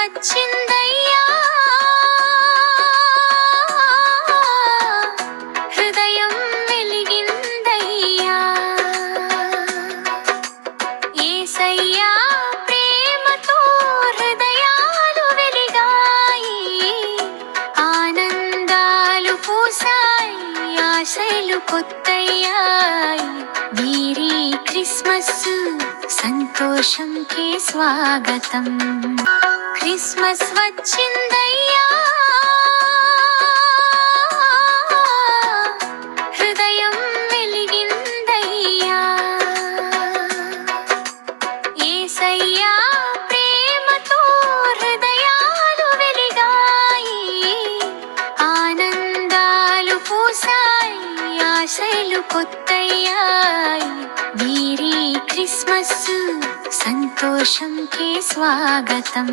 వచ్చిందయ్యా, హృదయం వెలిగిందయ్యా. యేసయ్యా ప్రేమతో హృదయాలు వెలిగాయి, ఆనందాలు పూసాయి, ఆశలు కొత్తయ్యాయి. మేరీ క్రిస్మస్, సంతోషంకి స్వాగతం. క్రిస్మస్ వచ్చిందయ్యా, హృదయం వెలిగిందయ్యా. యేసయ్యా ప్రేమతో హృదయాలు వెలిగాయి, ఆనందాలు పూసాయి, ఆశలు కొత్తయ్యాయి. మేరీ క్రిస్మస్, సంతోషంకి స్వాగతం.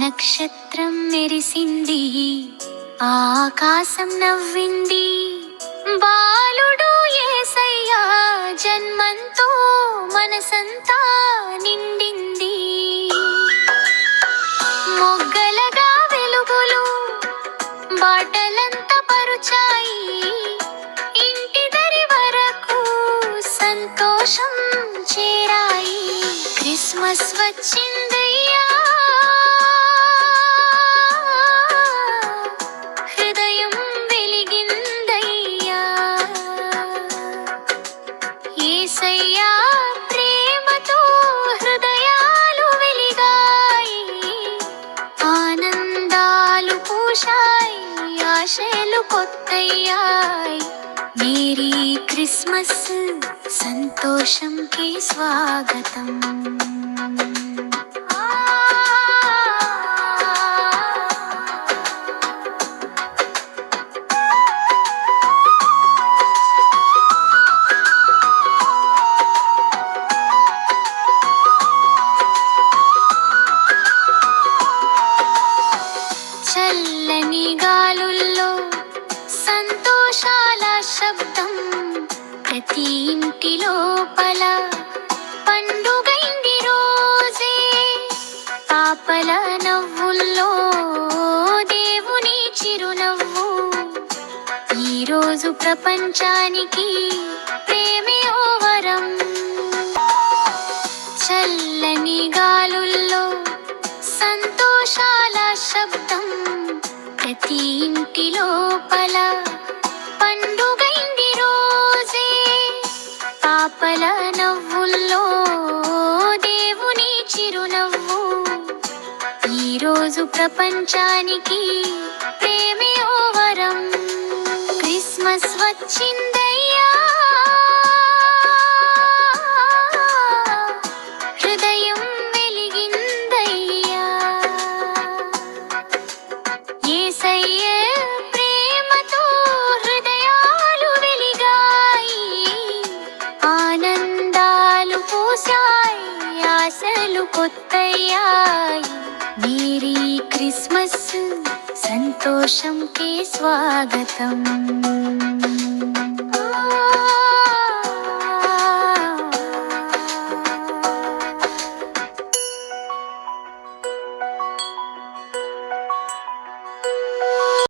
నక్షత్రం మెరిసింది, ఆకాశం నవ్వింది, బాలుడు యేసయ్యా జన్మంతో మనసంతా నిండింది. మొగ్గలగా వెలుగులు బాటలంతా పరుచాయి, ఇంటి దరి వరకు సంతోషం చేరాయి. క్రిస్మస్ వచ్చిందయ్యా, హృదయం వెలిగిందయ్యా. యేసయ్యా ప్రేమతో హృదయాలు వెలిగాయి, ఆనందాలు పూశాయి, ఆశలు కొత్తయ్యాయి. మేరీ క్రిస్మస్, సంతోషంకి స్వాగతం. చల్లని గాలుల్లో సంతోషాల శబ్దం, ప్రతి ఇంటి లోపల పండుగైంది రోజే. పాపల నవ్వుల్లో దేవుని చిరునవ్వు, ఈరోజు ప్రపంచానికి ప్రేమే ఓ వరం. చల్లని గాలుల్లో సంతోషాల శబ్దం, ప్రతి ఇంటి లోపల పండుగైంది రోజే. పాపల నవ్వుల్లో దేవుని చిరునవ్వు, ఈరోజు ప్రపంచానికి ప్రేమే ఓ వరం. క్రిస్మస్ వచ్చిందయ్యా, హృదయం వెలిగిందయ్యా. యేసయ్యా ప్రేమతో హృదయాలు వెలిగాయి, ఆనందాలు పూసాయి, ఆశలు కొత్తయ్యాయి. మేరీ క్రిస్మస్, సంతోషంకి స్వాగతం.